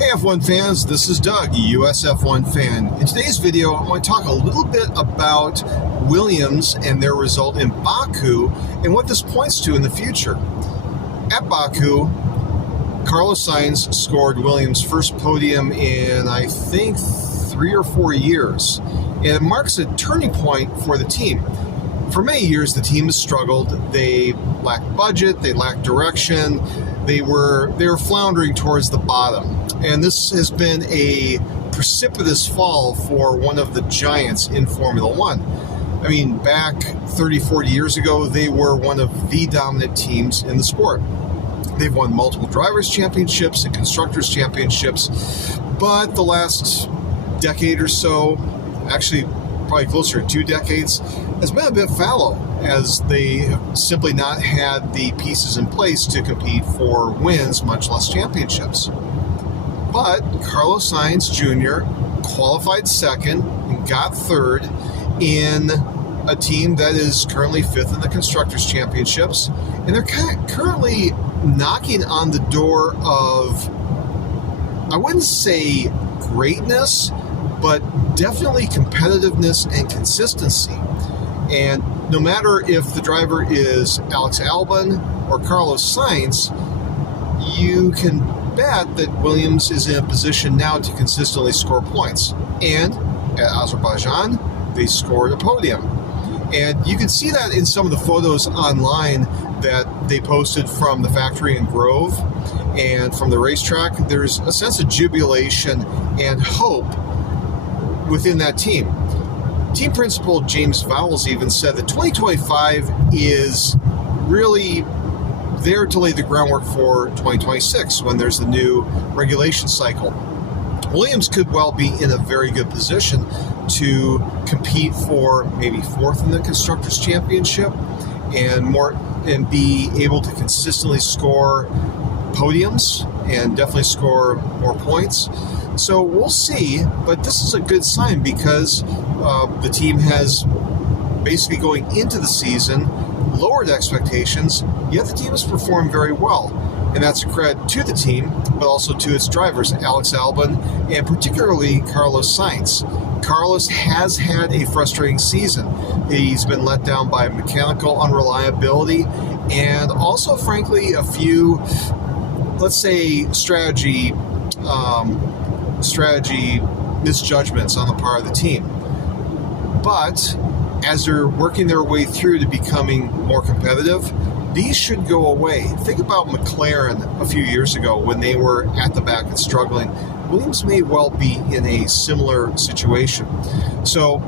Hey F1 fans, this is Doug, US F1 fan. In today's video, I want to talk a little bit about Williams and their result in Baku and what this points to in the future. At Baku, Carlos Sainz scored Williams' first podium in, I think, 3 or 4 years. And it marks a turning point for the team. For many years, the team has struggled. They lacked budget, they lacked direction, they were floundering towards the bottom. And this has been a precipitous fall for one of the giants in Formula One. I mean, back 30, 40 years ago, they were one of the dominant teams in the sport. They've won multiple drivers' championships and constructors' championships, but the last decade or so, actually probably closer to 2 decades, has been a bit fallow, as they have simply not had the pieces in place to compete for wins, much less championships. But Carlos Sainz Jr. qualified second and got third in a team that is currently 5th in the Constructors' Championships. And they're currently knocking on the door of, I wouldn't say greatness, but definitely competitiveness and consistency. And no matter if the driver is Alex Albon or Carlos Sainz, you can bet that Williams is in a position now to consistently score points. And at Azerbaijan, they scored a podium. And you can see that in some of the photos online that they posted from the factory in Grove and from the racetrack. There's a sense of jubilation and hope within that team. Team principal James Vowles even said that 2025 is really there to lay the groundwork for 2026 when there's the new regulation cycle. Williams could well be in a very good position to compete for maybe 4th in the Constructors' Championship and be able to consistently score podiums and definitely score more points. So we'll see, but this is a good sign because the team has basically going into the season lowered expectations, yet the team has performed very well. And that's a credit to the team, but also to its drivers, Alex Albon, and particularly Carlos Sainz. Carlos has had a frustrating season. He's been let down by mechanical unreliability and also, frankly, a few, let's say, strategy misjudgments on the part of the team. But as they're working their way through to becoming more competitive, these should go away. Think about McLaren a few years ago when they were at the back and struggling. Williams may well be in a similar situation. So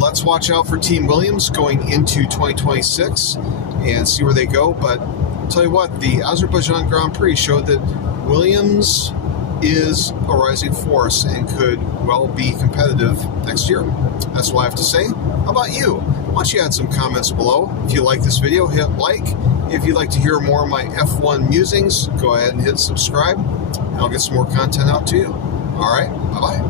let's watch out for Team Williams going into 2026 and see where they go. But I'll tell you what, the Azerbaijan Grand Prix showed that Williams is a rising force and could well be competitive next year. That's all I have to say. How about you? Why don't you add some comments below? If you like this video, hit like. If you'd like to hear more of my F1 musings, go ahead and hit subscribe, and I'll get some more content out to you. All right, bye-bye.